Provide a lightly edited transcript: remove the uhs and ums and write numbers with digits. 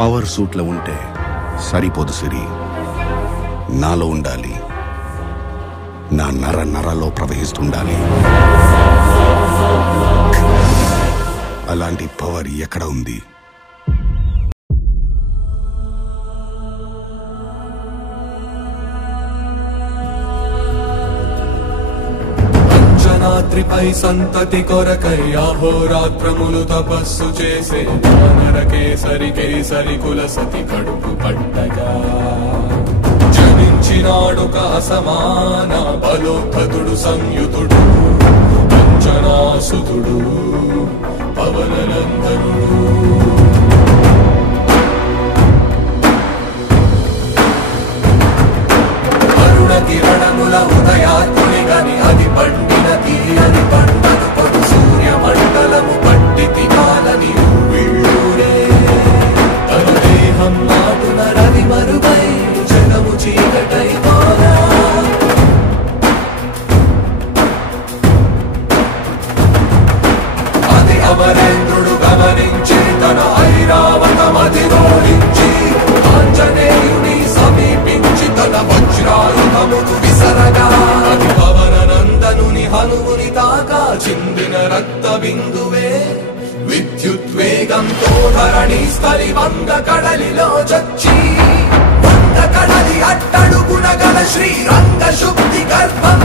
Power సూట్లో ఉంటే సరిపోదు సిరి, నాలో ఉండాలి, నా నరలో ప్రవహిస్తుండాలి. అలాంటి పవర్ ఎక్కడ ఉంది? అంజనాద్రిపై సంతతి కొరకై అహోరాత్రములు తపస్సు చేసే వానరకేసరి కేసరి కులసతి కడుపు పట్టగా జనించినాడొక అసమాన బలోద్ధతుడు సంయుతుడు అంజనాసుతుడు పవననందనుడు. అరుణ కిరణముల ఉదయాత్ముని గని అది పండిన తీయని పంటను కొడు సూర్య మండలము పట్టితి కాలని ఊళ్ళూరే తన దేహం నాటున రవి మరుగై జగము చీకటై పోరా. అది అమరేంద్రుడు గమనించి తన ఐరావతమధిరోహించి ఆంజనేయుని సమీపించి తన వజ్రాయుధమును విసరగా అది పవననందనుని హనువుని తాకా చిందిన రక్త బిందువే విద్యుద్వేగంతో ధరణి స్థలి వంగ కడలిలో చచ్చి వంగ కడలి అట్టడుగున గల శ్రీరంగ శుద్ధి గర్భం